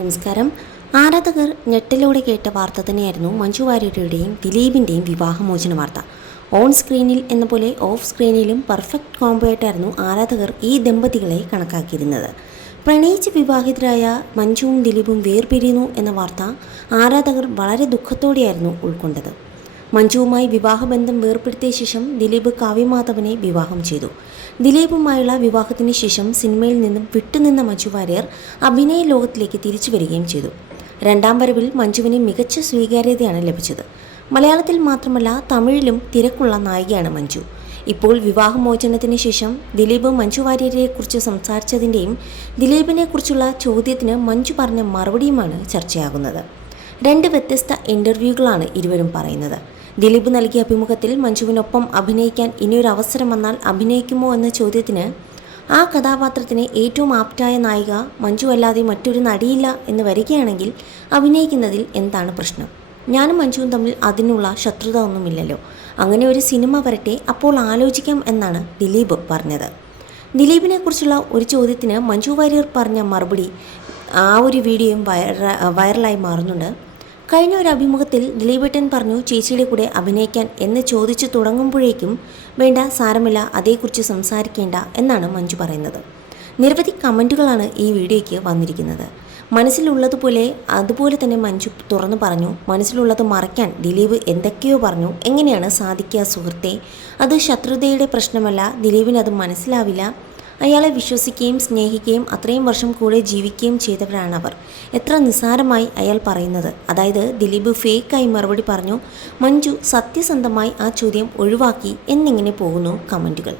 നമസ്കാരം. ആരാധകർ ഞെട്ടലോടെ കേട്ട വാർത്ത തന്നെയായിരുന്നു മഞ്ജു വാര്യരുടെയും ദിലീപിൻ്റെയും വിവാഹമോചന വാർത്ത. ഓൺ സ്ക്രീനിൽ എന്ന പോലെ ഓഫ് സ്ക്രീനിലും പെർഫെക്റ്റ് കോംബോ ആയിട്ടായിരുന്നു ആരാധകർ ഈ ദമ്പതികളെ കണക്കാക്കിയിരുന്നത്. പ്രണയിച്ച് വിവാഹിതരായ മഞ്ജുവും ദിലീപും വേർപിരിയുന്നു എന്ന വാർത്ത ആരാധകർ വളരെ ദുഃഖത്തോടെയായിരുന്നു ഉൾക്കൊണ്ടത്. മഞ്ജുവുമായി വിവാഹബന്ധം വേർപ്പെടുത്തിയ ശേഷം ദിലീപ് കാവ്യമാധവനെ വിവാഹം ചെയ്തു. ദിലീപുമായുള്ള വിവാഹത്തിന് ശേഷം സിനിമയിൽ നിന്നും വിട്ടുനിന്ന മഞ്ജു വാര്യർ അഭിനയ ലോകത്തിലേക്ക് തിരിച്ചു വരികയും ചെയ്തു. രണ്ടാം വരവിൽ മഞ്ജുവിന് മികച്ച സ്വീകാര്യതയാണ് ലഭിച്ചത്. മലയാളത്തിൽ മാത്രമല്ല തമിഴിലും തിരക്കുള്ള നായികയാണ് മഞ്ജു. ഇപ്പോൾ വിവാഹമോചനത്തിന് ശേഷം ദിലീപ് മഞ്ജു വാര്യരെക്കുറിച്ച് സംസാരിച്ചതിൻ്റെയും ദിലീപിനെക്കുറിച്ചുള്ള ചോദ്യത്തിന് മഞ്ജു പറഞ്ഞ മറുപടിയുമാണ് ചർച്ചയാകുന്നത്. രണ്ട് വ്യത്യസ്ത ഇൻ്റർവ്യൂകളാണ് ഇരുവരും പറയുന്നത്. ദിലീപ് നൽകിയ അഭിമുഖത്തിൽ മഞ്ജുവിനൊപ്പം അഭിനയിക്കാൻ ഇനിയൊരു അവസരം വന്നാൽ അഭിനയിക്കുമോ എന്ന ചോദ്യത്തിന് ആ കഥാപാത്രത്തിന് ഏറ്റവും ആപ്റ്റായ നായിക മഞ്ജു അല്ലാതെ മറ്റൊരു നടിയില്ല എന്ന് വരികയാണെങ്കിൽ അഭിനയിക്കുന്നതിൽ എന്താണ് പ്രശ്നം? ഞാനും മഞ്ജുവും തമ്മിൽ അതിനുള്ള ശത്രുത ഒന്നുമില്ലല്ലോ. അങ്ങനെ ഒരു സിനിമ വരട്ടെ, അപ്പോൾ ആലോചിക്കാം എന്നാണ് ദിലീപ് പറഞ്ഞത്. ദിലീപിനെക്കുറിച്ചുള്ള ഒരു ചോദ്യത്തിന് മഞ്ജു വാര്യർ പറഞ്ഞ മറുപടി ആ ഒരു വീഡിയോയും വൈറലായി മാറുന്നുണ്ട്. കഴിഞ്ഞ ഒരു അഭിമുഖത്തിൽ ദിലീപേട്ടൻ പറഞ്ഞു ചേച്ചിയുടെ കൂടെ അഭിനയിക്കാൻ എന്ന് ചോദിച്ചു തുടങ്ങുമ്പോഴേക്കും വേണ്ട, സാരമില്ല, അതേക്കുറിച്ച് സംസാരിക്കേണ്ട എന്നാണ് മഞ്ജു പറയുന്നത്. നിരവധി കമൻറ്റുകളാണ് ഈ വീഡിയോയ്ക്ക് വന്നിരിക്കുന്നത്. മനസ്സിലുള്ളതുപോലെ അതുപോലെ തന്നെ മഞ്ജു തുറന്നു പറഞ്ഞു. മനസ്സിലുള്ളത് മറയ്ക്കാൻ ദിലീപ് എന്തൊക്കെയോ പറഞ്ഞു. എങ്ങനെയാണ് സാധിക്കുക സുഹൃത്തെ? അത് ശത്രുതയുടെ പ്രശ്നമല്ല. ദിലീപിന് അത് മനസ്സിലാവില്ല. അയാളെ വിശ്വസിക്കുകയും സ്നേഹിക്കുകയും അത്രയും വർഷം കൂടെ ജീവിക്കുകയും ചെയ്തവരാണ് അവർ. എത്ര നിസ്സാരമായി അയാൾ പറയുന്നത്. അതായത് ദിലീപ് ഫേക്കായി മറുപടി പറഞ്ഞു. മഞ്ജു സത്യസന്ധമായി ആ ചോദ്യം ഒഴിവാക്കി എന്നിങ്ങനെ പോകുന്നു കമൻറ്റുകൾ.